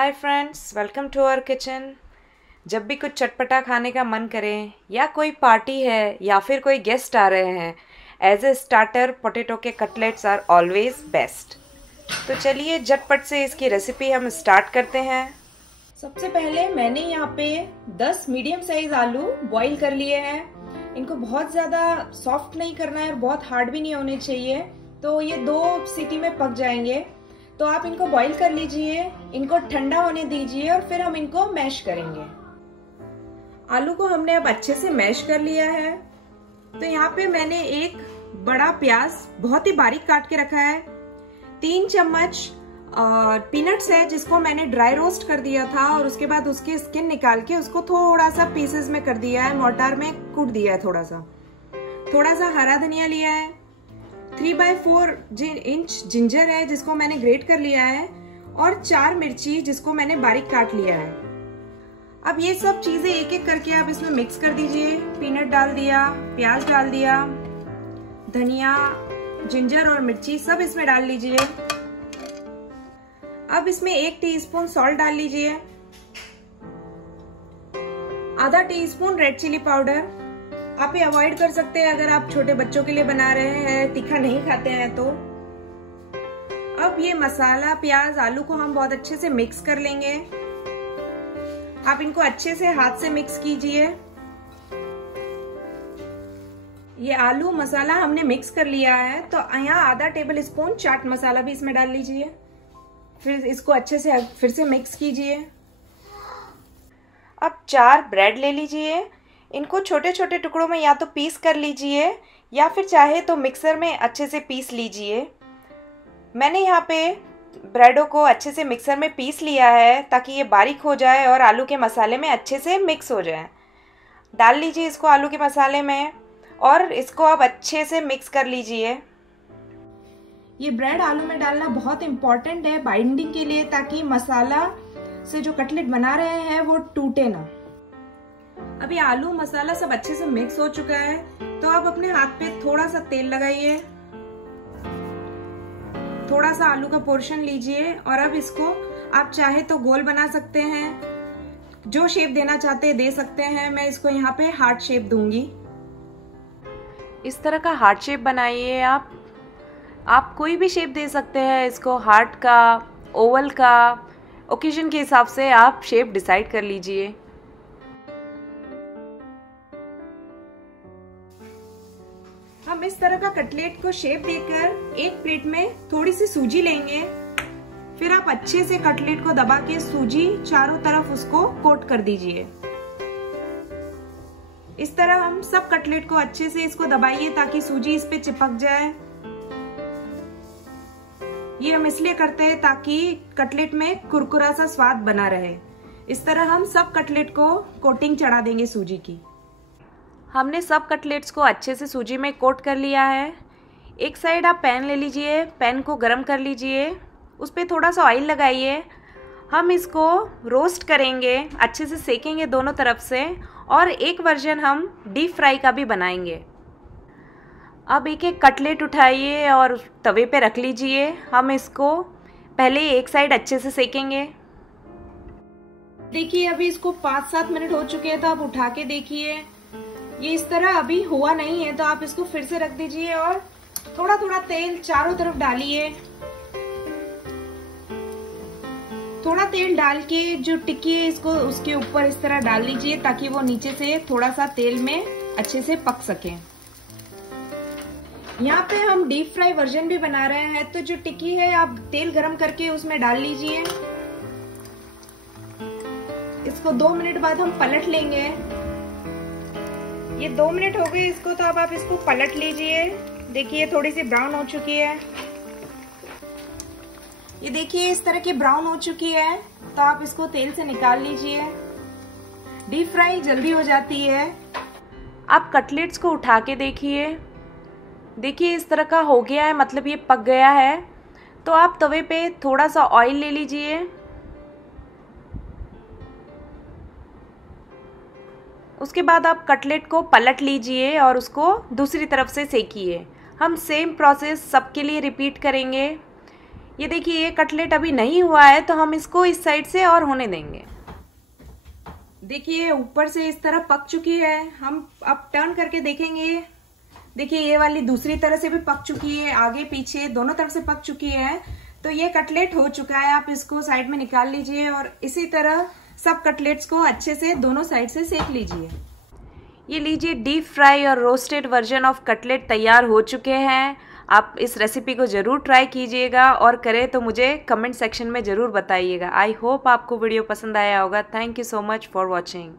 Hi friends, welcome to our kitchen. जब भी कुछ चटपटा खाने का मन करे या कोई पार्टी है या फिर कोई गेस्ट आ रहे हैं, एज ए स्टार्टर पोटैटो के कटलेट्स आर ऑलवेज बेस्ट। तो चलिए झटपट से इसकी रेसिपी हम स्टार्ट करते हैं। सबसे पहले मैंने यहाँ पे 10 मीडियम साइज आलू बॉईल कर लिए हैं। इनको बहुत ज़्यादा सॉफ्ट नहीं करना है और बहुत हार्ड भी नहीं होने चाहिए, तो ये 2 सीटी में पक जाएंगे। तो आप इनको बॉईल कर लीजिए, इनको ठंडा होने दीजिए और फिर हम इनको मैश करेंगे। आलू को हमने अब अच्छे से मैश कर लिया है। तो यहाँ पे मैंने एक बड़ा प्याज बहुत ही बारीक काट के रखा है। 3 चम्मच पीनट्स है जिसको मैंने ड्राई रोस्ट कर दिया था और उसके बाद उसके स्किन निकाल के उसको थोड़ा सा पीसेस में कर दिया है, मोर्टार में कूट दिया है। थोड़ा सा हरा धनिया लिया है। 3/4 इंच जिंजर है जिसको मैंने ग्रेट कर लिया है और 4 मिर्ची जिसको मैंने बारीक काट लिया है। अब ये सब चीजें एक एक करके आप इसमें मिक्स कर दीजिए। पीनट डाल दिया, प्याज डाल दिया, धनिया, जिंजर और मिर्ची सब इसमें डाल लीजिए। अब इसमें 1 टीस्पून सॉल्ट डाल लीजिए, आधा टीस्पून रेड चिली पाउडर। आप ये अवॉइड कर सकते हैं अगर आप छोटे बच्चों के लिए बना रहे हैं, तीखा नहीं खाते हैं तो। अब ये मसाला, प्याज, आलू को हम बहुत अच्छे से मिक्स कर लेंगे। आप इनको अच्छे से हाथ से मिक्स कीजिए। ये आलू मसाला हमने मिक्स कर लिया है, तो यहाँ आधा टेबल स्पून चाट मसाला भी इसमें डाल लीजिए। फिर इसको अच्छे से फिर से मिक्स कीजिए। अब 4 ब्रेड ले लीजिए। इनको छोटे छोटे टुकड़ों में या तो पीस कर लीजिए या फिर चाहे तो मिक्सर में अच्छे से पीस लीजिए। मैंने यहाँ पे ब्रेडों को अच्छे से मिक्सर में पीस लिया है ताकि ये बारीक हो जाए और आलू के मसाले में अच्छे से मिक्स हो जाए। डाल लीजिए इसको आलू के मसाले में और इसको अब अच्छे से मिक्स कर लीजिए। ये ब्रेड आलू में डालना बहुत इम्पोर्टेंट है बाइंडिंग के लिए, ताकि मसाला से जो कटलेट बना रहे हैं वो टूटे ना। अभी आलू मसाला सब अच्छे से मिक्स हो चुका है, तो आप अपने हाथ पे थोड़ा सा तेल लगाइए, थोड़ा सा आलू का पोर्शन लीजिए और अब इसको आप चाहे तो गोल बना सकते हैं, जो शेप देना चाहते हैं दे सकते हैं। मैं इसको यहाँ पे हार्ट शेप दूंगी। इस तरह का हार्ट शेप बनाइए। आप कोई भी शेप दे सकते हैं इसको, हार्ट का, ओवल का, ओकेजन के हिसाब से आप शेप डिसाइड कर लीजिए। हम इस तरह का कटलेट को शेप देकर एक प्लेट में थोड़ी सी सूजी लेंगे। फिर आप अच्छे से कटलेट को दबा के सूजी चारों तरफ उसको कोट कर दीजिए। इस तरह हम सब कटलेट को अच्छे से इसको दबाइए ताकि सूजी इस पे चिपक जाए। ये हम इसलिए करते हैं ताकि कटलेट में कुरकुरा सा स्वाद बना रहे। इस तरह हम सब कटलेट को कोटिंग चढ़ा देंगे सूजी की। हमने सब कटलेट्स को अच्छे से सूजी में कोट कर लिया है। एक साइड आप पैन ले लीजिए, पैन को गरम कर लीजिए, उस पर थोड़ा सा ऑयल लगाइए। हम इसको रोस्ट करेंगे, अच्छे से सेकेंगे दोनों तरफ से, और एक वर्जन हम डीप फ्राई का भी बनाएंगे। अब एक एक कटलेट उठाइए और तवे पे रख लीजिए। हम इसको पहले एक साइड अच्छे से सेकेंगे। देखिए अभी इसको 5-7 मिनट हो चुके हैं, तो आप उठा के देखिए ये इस तरह अभी हुआ नहीं है, तो आप इसको फिर से रख दीजिए और थोड़ा थोड़ा तेल चारों तरफ डालिए। थोड़ा तेल डाल के जो टिक्की है इसको उसके ऊपर इस तरह डाल लीजिए ताकि वो नीचे से थोड़ा सा तेल में अच्छे से पक सके। यहाँ पे हम डीप फ्राई वर्जन भी बना रहे हैं, तो जो टिक्की है आप तेल गरम करके उसमें डाल लीजिए। इसको 2 मिनट बाद हम पलट लेंगे। ये 2 मिनट हो गए इसको, तो अब आप इसको पलट लीजिए। देखिए थोड़ी सी ब्राउन हो चुकी है। ये देखिए इस तरह की ब्राउन हो चुकी है, तो आप इसको तेल से निकाल लीजिए। डीप फ्राई जल्दी हो जाती है। आप कटलेट्स को उठा के देखिए इस तरह का हो गया है, मतलब ये पक गया है। तो आप तवे पे थोड़ा सा ऑयल ले लीजिए। उसके बाद आप कटलेट को पलट लीजिए और उसको दूसरी तरफ से सेकिए। हम सेम प्रोसेस सबके लिए रिपीट करेंगे। ये देखिए ये कटलेट अभी नहीं हुआ है, तो हम इसको इस साइड से और होने देंगे। देखिए ऊपर से इस तरह पक चुकी है। हम अब टर्न करके देखेंगे। देखिए ये वाली दूसरी तरह से भी पक चुकी है, आगे पीछे दोनों तरफ से पक चुकी है। तो ये कटलेट हो चुका है। आप इसको साइड में निकाल लीजिए और इसी तरह सब कटलेट्स को अच्छे से दोनों साइड से सेक लीजिए। ये लीजिए डीप फ्राई और रोस्टेड वर्जन ऑफ कटलेट तैयार हो चुके हैं। आप इस रेसिपी को ज़रूर ट्राई कीजिएगा और करें तो मुझे कमेंट सेक्शन में ज़रूर बताइएगा। आई होप आपको वीडियो पसंद आया होगा। Thank you so much for watching.